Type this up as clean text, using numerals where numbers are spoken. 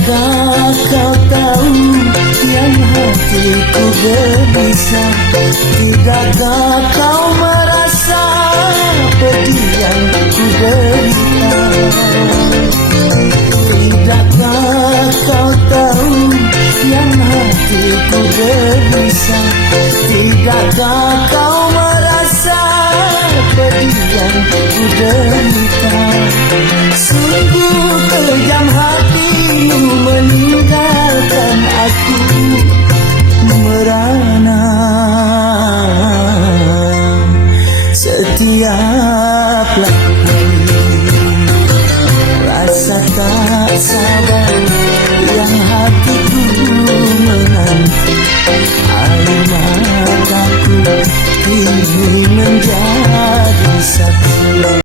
Tidakkah kau tahu yang hatiku gelisah? Tidakkah kau merasa pedih yang ku derita? Tidakkah kau tahu yang hatiku gelisah? Tidakkah kau merasa pedih yang ku derita? Sungguh kejam hatimu meninggalkan aku merana setiap